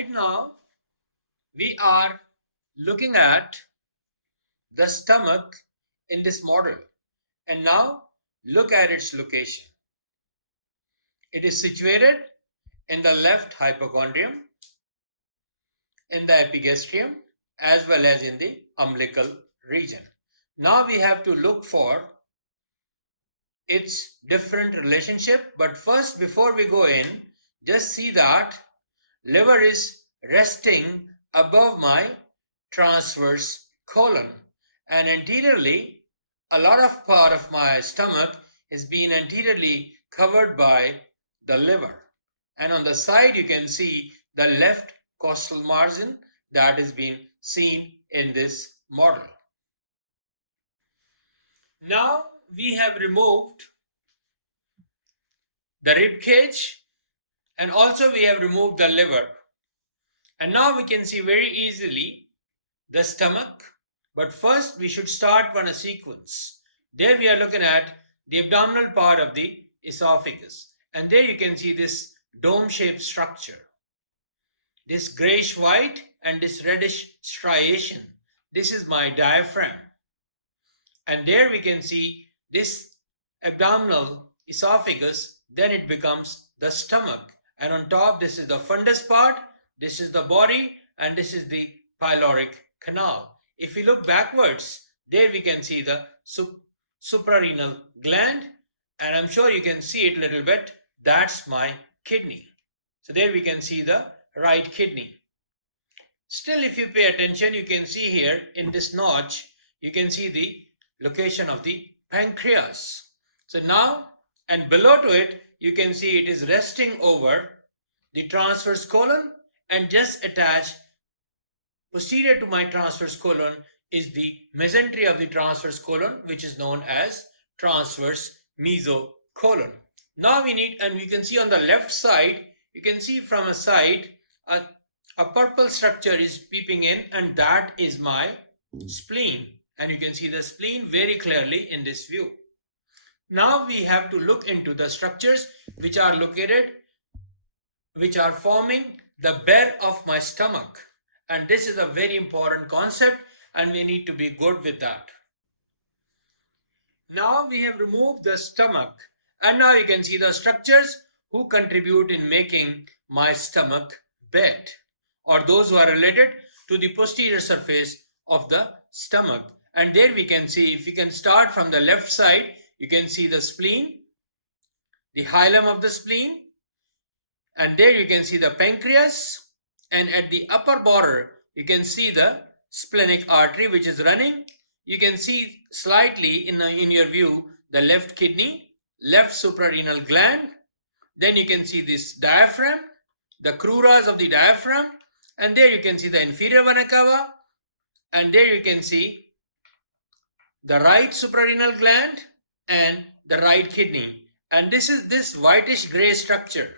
Right now, we are looking at the stomach in this model. And now, look at its location. It is situated in the left hypochondrium, in the epigastrium, as well as in the umbilical region. Now we have to look for its different relationship. But first, before we go in, just see that liver is resting above my transverse colon, and anteriorly a lot of part of my stomach is being anteriorly covered by the liver, and on the side you can see the left costal margin that is being seen in this model. Now we have removed the rib cage, and also we have removed the liver, and now we can see very easily the stomach. But first we should start on a sequence. There we are looking at the abdominal part of the esophagus, and there you can see this dome-shaped structure, this grayish white and this reddish striation. This is my diaphragm, and there we can see this abdominal esophagus. Then it becomes the stomach, and on top this is the fundus part, this is the body, and this is the pyloric canal. If we look backwards, there we can see the suprarenal gland, and I'm sure you can see it a little bit. That's my kidney. So there we can see the right kidney. Still, if you pay attention, you can see here in this notch, you can see the location of the pancreas. So now, and below to it, you can see it is resting over the transverse colon, and just attached posterior to my transverse colon is the mesentery of the transverse colon, which is known as transverse mesocolon. Now we need, and you can see on the left side, you can see from a side a purple structure is peeping in, and that is my spleen, and you can see the spleen very clearly in this view. Now we have to look into the structures which are located, which are forming the bed of my stomach, and this is a very important concept, and we need to be good with that. Now we have removed the stomach, and now you can see the structures who contribute in making my stomach bed, or those who are related to the posterior surface of the stomach. And there we can see, if we can start from the left side, you can see the spleen, the hilum of the spleen, and there you can see the pancreas, and at the upper border you can see the splenic artery which is running. You can see slightly in your view the left kidney, left suprarenal gland. Then you can see this diaphragm, the cruras of the diaphragm, and there you can see the inferior vena cava, and there you can see the right suprarenal gland and the right kidney. And this is this whitish gray structure.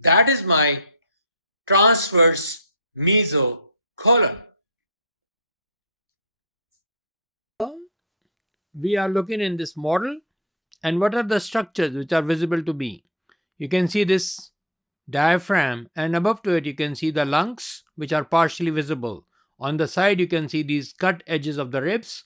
That is my transverse mesocolon. We are looking in this model, and what are the structures which are visible to me? You can see this diaphragm, and above to it you can see the lungs which are partially visible. On the side you can see these cut edges of the ribs,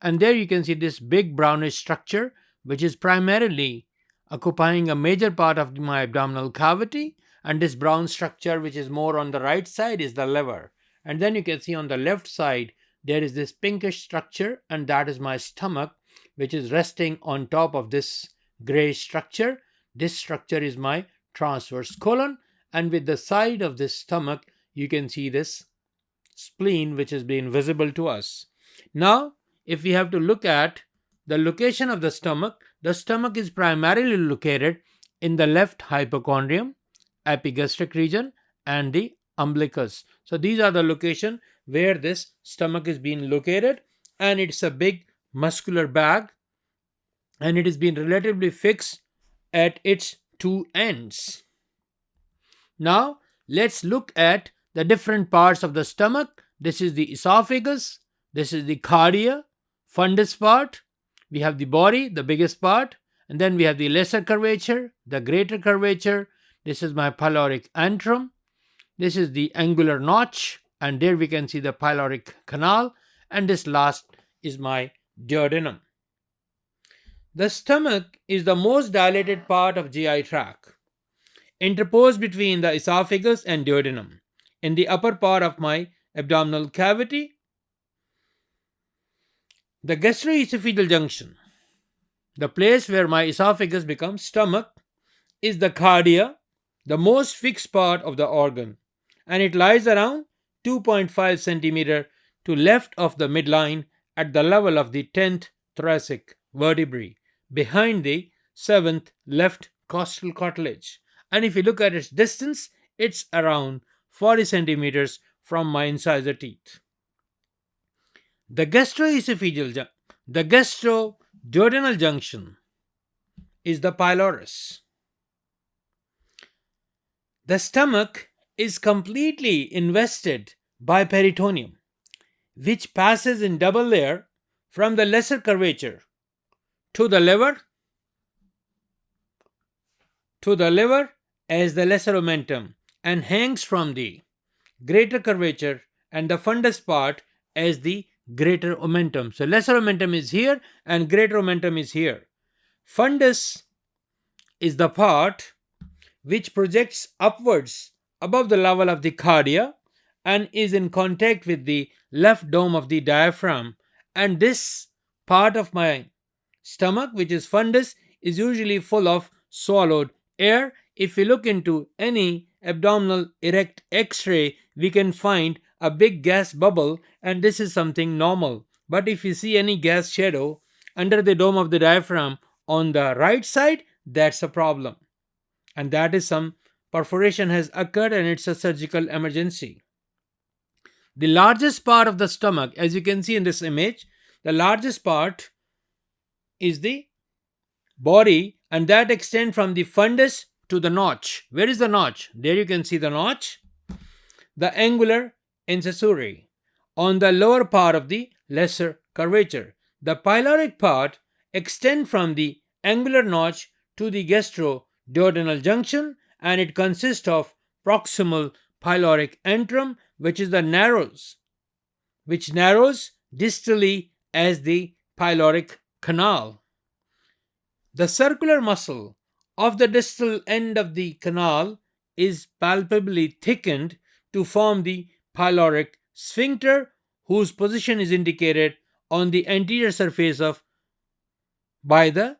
and there you can see this big brownish structure which is primarily occupying a major part of my abdominal cavity, and this brown structure which is more on the right side is the liver. And then you can see on the left side there is this pinkish structure, and that is my stomach which is resting on top of this gray structure. This structure is my transverse colon, and with the side of this stomach you can see this spleen which is being visible to us. Now if we have to look at the location of the stomach is primarily located in the left hypochondrium, epigastric region, and the umbilicus. So these are the location where this stomach is being located, and it's a big muscular bag, and it is being relatively fixed at its two ends. Now let's look at the different parts of the stomach. This is the esophagus, this is the cardia, fundus part, we have the body, the biggest part, and then we have the lesser curvature, the greater curvature. This is my pyloric antrum. This is the angular notch, and there we can see the pyloric canal, and this last is my duodenum. The stomach is the most dilated part of GI tract, interposed between the esophagus and duodenum. In the upper part of my abdominal cavity, the gastroesophageal junction, the place where my esophagus becomes stomach, is the cardia, the most fixed part of the organ, and it lies around 2.5 centimeter to left of the midline at the level of the 10th thoracic vertebrae, behind the 7th left costal cartilage. And if you look at its distance, it's around 40 centimeters from my incisor teeth. The gastroesophageal, the gastroduodenal junction is the pylorus. The stomach is completely invested by peritoneum, which passes in double layer from the lesser curvature to the liver as the lesser omentum, and hangs from the greater curvature and the fundus part as the greater omentum. So lesser omentum is here and greater omentum is here. Fundus is the part which projects upwards above the level of the cardia and is in contact with the left dome of the diaphragm. And this part of my stomach, which is fundus, is usually full of swallowed air. If we look into any abdominal erect x-ray, we can find a big gas bubble, and this is something normal. But if you see any gas shadow under the dome of the diaphragm on the right side, that's a problem. And that is some perforation has occurred and it's a surgical emergency. The largest part of the stomach, as you can see in this image, the largest part is the body, and that extends from the fundus to the notch. Where is the notch? There you can see the notch. The angular incisori on the lower part of the lesser curvature. The pyloric part extends from the angular notch to the gastroduodenal junction, and it consists of proximal pyloric antrum, which narrows distally as the pyloric canal. The circular muscle of the distal end of the canal is palpably thickened to form the pyloric sphincter, whose position is indicated on the anterior surface by the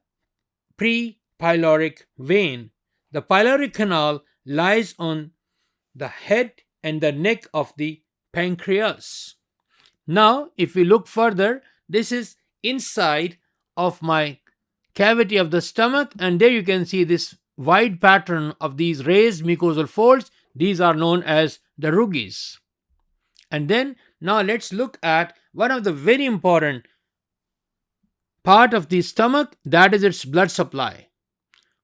pre-pyloric vein. The pyloric canal lies on the head and the neck of the pancreas. Now, if we look further, this is inside of my cavity of the stomach, and there you can see this wide pattern of these raised mucosal folds. These are known as the ruggies. And then now let's look at one of the very important part of the stomach, that is its blood supply.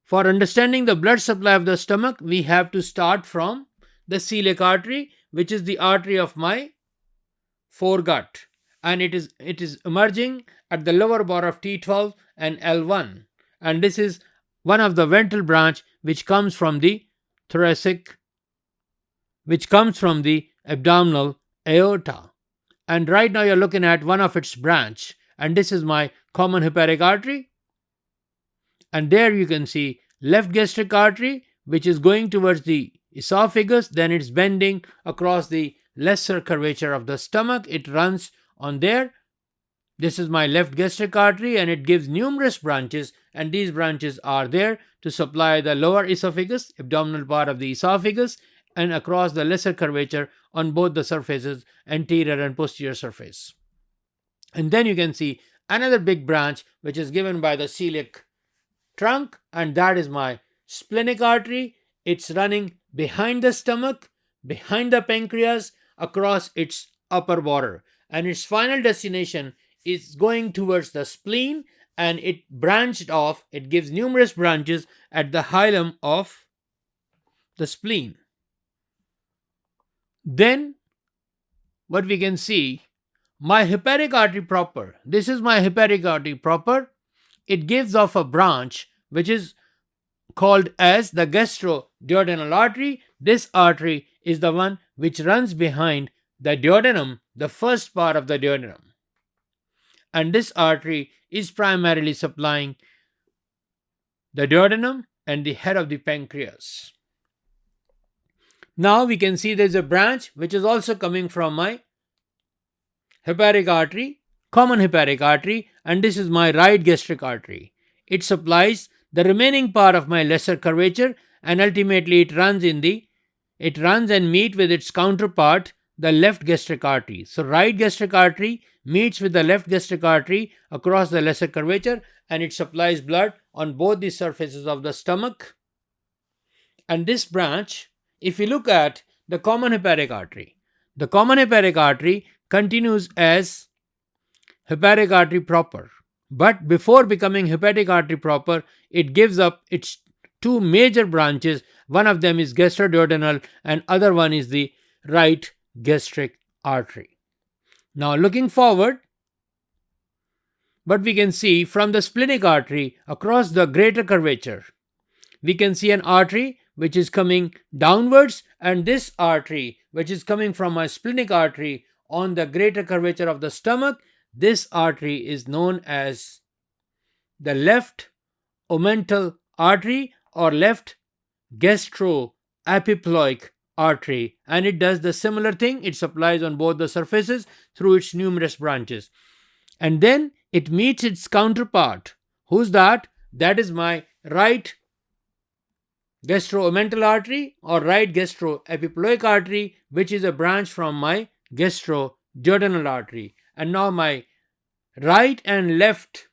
For understanding the blood supply of the stomach, we have to start from the celiac artery, which is the artery of my foregut, and it is emerging at the lower bar of T12 and L1, and this is one of the ventral branch which comes from the abdominal aorta. And right now you're looking at one of its branch, and this is my common hepatic artery. And there you can see left gastric artery, which is going towards the esophagus, then it's bending across the lesser curvature of the stomach. It runs on there. This is my left gastric artery, and it gives numerous branches, and these branches are there to supply the lower esophagus, abdominal part of the esophagus, and across the lesser curvature on both the surfaces, anterior and posterior surface. And then you can see another big branch which is given by the celiac trunk, and that is my splenic artery. It's running behind the stomach, behind the pancreas, across its upper border, and its final destination is going towards the spleen, and it branched off. It gives numerous branches at the hilum of the spleen. Then what we can see, my hepatic artery proper. This is my hepatic artery proper. It gives off a branch which is called as the gastroduodenal artery. this artery is the one which runs behind the duodenum, the first part of the duodenum. And this artery is primarily supplying the duodenum and the head of the pancreas. Now we can see there is a branch which is also coming from my hepatic artery, common hepatic artery, and this is my right gastric artery. It supplies the remaining part of my lesser curvature, and ultimately it runs and meet with its counterpart, the left gastric artery. So right gastric artery meets with the left gastric artery across the lesser curvature, and it supplies blood on both the surfaces of the stomach. And this branch, if you look at the common hepatic artery, the common hepatic artery continues as hepatic artery proper. But before becoming hepatic artery proper, it gives up its two major branches. One of them is gastroduodenal and other one is the right gastric artery. Now looking forward, what we can see from the splenic artery across the greater curvature, we can see an artery which is coming downwards, and this artery which is coming from my splenic artery on the greater curvature of the stomach, this artery is known as the left omental artery or left gastro-epiploic artery, and it does the similar thing. It supplies on both the surfaces through its numerous branches, and then it meets its counterpart. Who's that? That is my right gastro-omental artery or right gastro-epiploic artery, which is a branch from my gastro-duodenal artery. And now my right and left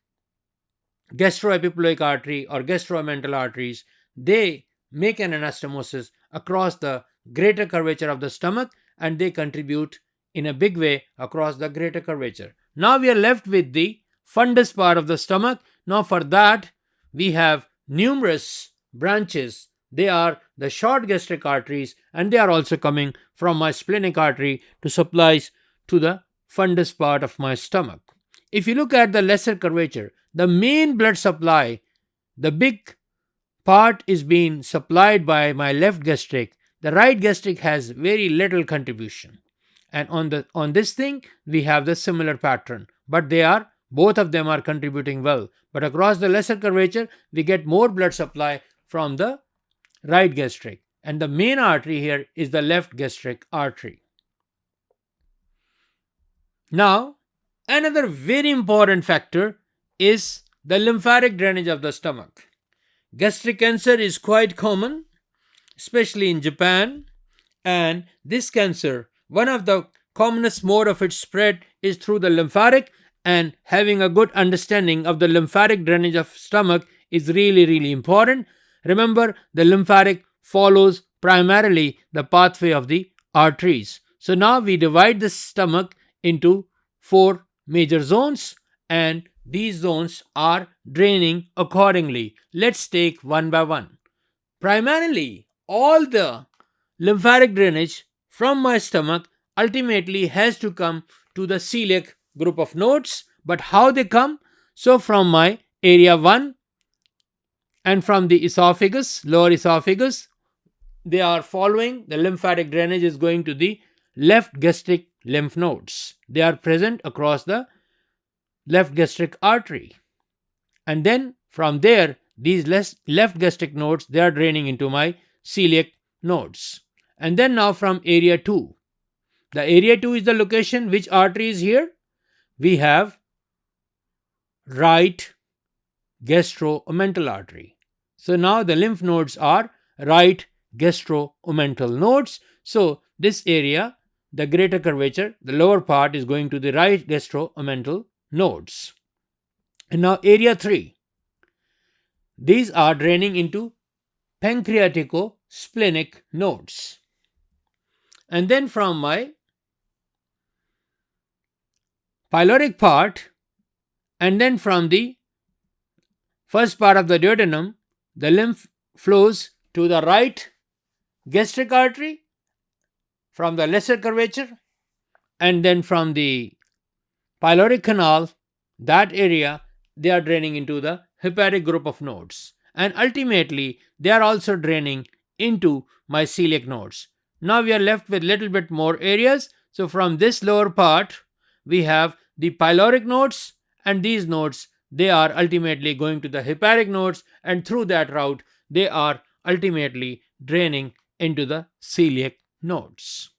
gastro-epiploic artery or gastro-omental arteries, they make an anastomosis across the greater curvature of the stomach, and they contribute in a big way across the greater curvature. Now we are left with the fundus part of the stomach. Now for that we have numerous branches. They are the short gastric arteries, and they are also coming from my splenic artery to supplies to the fundus part of my stomach. If you look at the lesser curvature, the main blood supply, the big part is being supplied by my left gastric. The right gastric has very little contribution. And on this thing, we have the similar pattern. But both of them are contributing well. But across the lesser curvature, we get more blood supply from the right gastric. And the main artery here is the left gastric artery. Now, another very important factor is the lymphatic drainage of the stomach. Gastric cancer is quite common, especially in Japan, and this cancer, one of the commonest mode of its spread is through the lymphatic, and having a good understanding of the lymphatic drainage of stomach is really, really important. Remember, the lymphatic follows primarily the pathway of the arteries. So now we divide the stomach into 4 major zones, and these zones are draining accordingly. Let's take one by one. Primarily, all the lymphatic drainage from my stomach ultimately has to come to the celiac group of nodes. But how they come? So from my area 1 and from the esophagus, lower esophagus, they are following. The lymphatic drainage is going to the left gastric lymph nodes. They are present across the left gastric artery. And then from there, these left gastric nodes, they are draining into my celiac nodes. And then now from area 2. The area 2 is the location. Which artery is here? We have right gastro-omental artery. So now the lymph nodes are right gastro-omental nodes. So this area, the greater curvature, the lower part is going to the right gastro-omental nodes. And now area 3. These are draining into pancreatico-splenic nodes. And then from my pyloric part, and then from the first part of the duodenum, the lymph flows to the right gastric artery from the lesser curvature, and then from the pyloric canal, that area, they are draining into the hepatic group of nodes. And ultimately, they are also draining into my celiac nodes. Now we are left with little bit more areas. So from this lower part, we have the pyloric nodes, and these nodes, they are ultimately going to the hepatic nodes, and through that route, they are ultimately draining into the celiac nodes.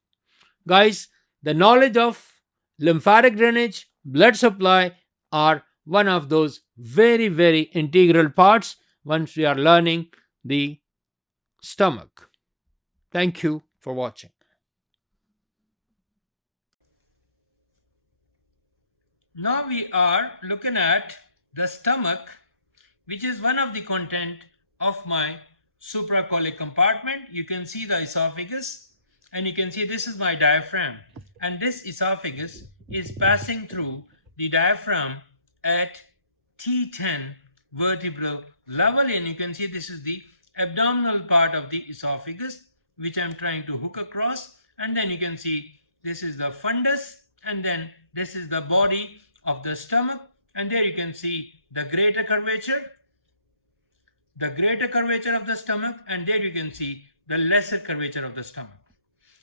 Guys, the knowledge of lymphatic drainage, blood supply are one of those very, very integral parts once we are learning the stomach. Thank you for watching. Now we are looking at the stomach, which is one of the content of my supracolic compartment. You can see the esophagus, and you can see this is my diaphragm, and this esophagus is passing through the diaphragm at T10 vertebral level, and you can see this is the abdominal part of the esophagus which I'm trying to hook across, and then you can see this is the fundus, and then this is the body of the stomach, and there you can see the greater curvature of the stomach, and there you can see the lesser curvature of the stomach.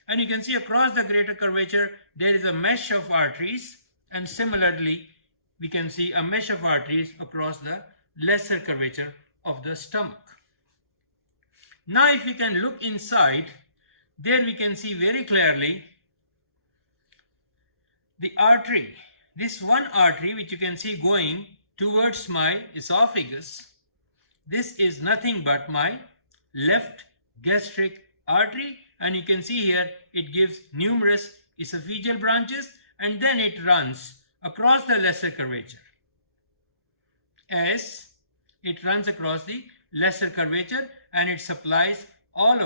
And you can see across the greater curvature there is a mesh of arteries, and similarly we can see a mesh of arteries across the lesser curvature of the stomach. Now if we can look inside, there we can see very clearly the artery. This one artery which you can see going towards my esophagus, this is nothing but my left gastric artery, and you can see here it gives numerous esophageal branches, and then it runs across the lesser curvature. As it runs across the lesser curvature, and it supplies all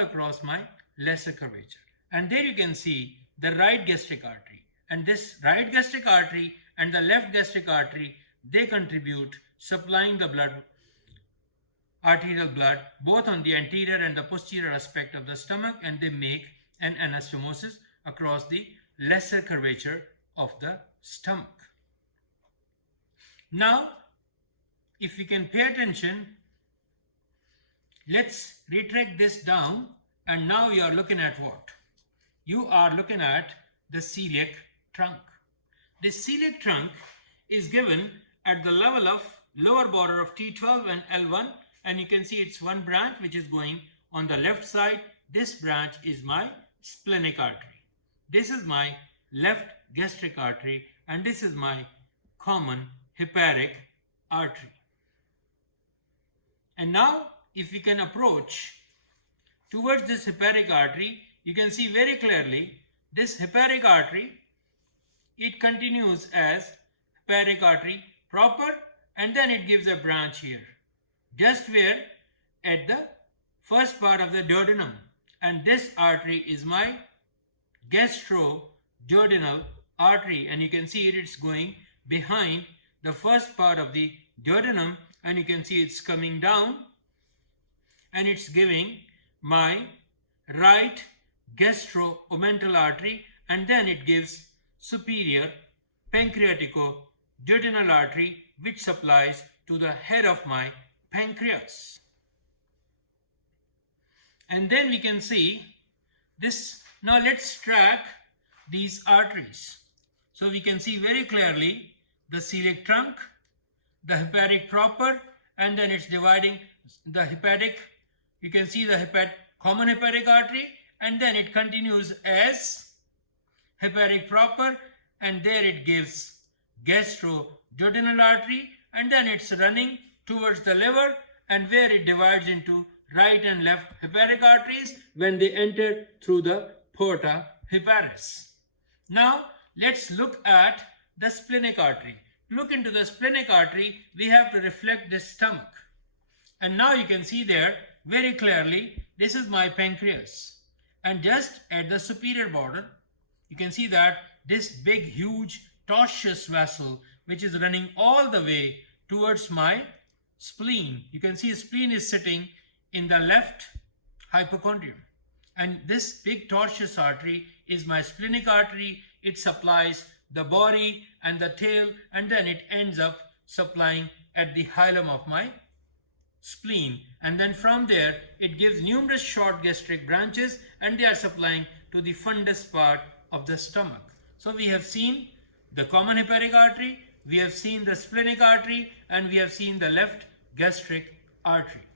across my lesser curvature. And there you can see the right gastric artery, and this right gastric artery and the left gastric artery, they contribute supplying the blood, arterial blood, both on the anterior and the posterior aspect of the stomach, and they make an anastomosis across the lesser curvature of the stomach. Now if we can pay attention, let's retract this down, and now you are looking at what? You are looking at the celiac trunk. The celiac trunk is given at the level of lower border of T12 and L1, and you can see it's one branch which is going on the left side. This branch is my splenic artery. This is my left gastric artery, and this is my common hepatic artery. And now if we can approach towards this hepatic artery, you can see very clearly this hepatic artery, it continues as hepatic artery proper, and then it gives a branch here, just where at the first part of the duodenum, and this artery is my gastro-duodenal artery, and you can see it's going behind the first part of the duodenum, and you can see it's coming down, and it's giving my right gastro-omental artery, and then it gives superior pancreatico-duodenal artery, which supplies to the head of my pancreas. And then we can see this. Now let's track these arteries. So we can see very clearly the celiac trunk, the hepatic proper, and then it's dividing the hepatic. You can see the common hepatic artery, and then it continues as hepatic proper, and there it gives gastro-duodenal artery, and then it's running towards the liver, and where it divides into right and left hepatic arteries when they enter through the porta heparis. Now let's look at the splenic artery. Look into the splenic artery, we have to reflect this stomach, and now you can see there very clearly this is my pancreas, and just at the superior border you can see that this big huge tortuous vessel which is running all the way towards my spleen. You can see spleen is sitting in the left hypochondrium, and this big tortuous artery is my splenic artery. It supplies the body and the tail, and then it ends up supplying at the hilum of my spleen, and then from there it gives numerous short gastric branches and they are supplying to the fundus part of the stomach. So we have seen the common hepatic artery, we have seen the splenic artery, and we have seen the left gastric artery.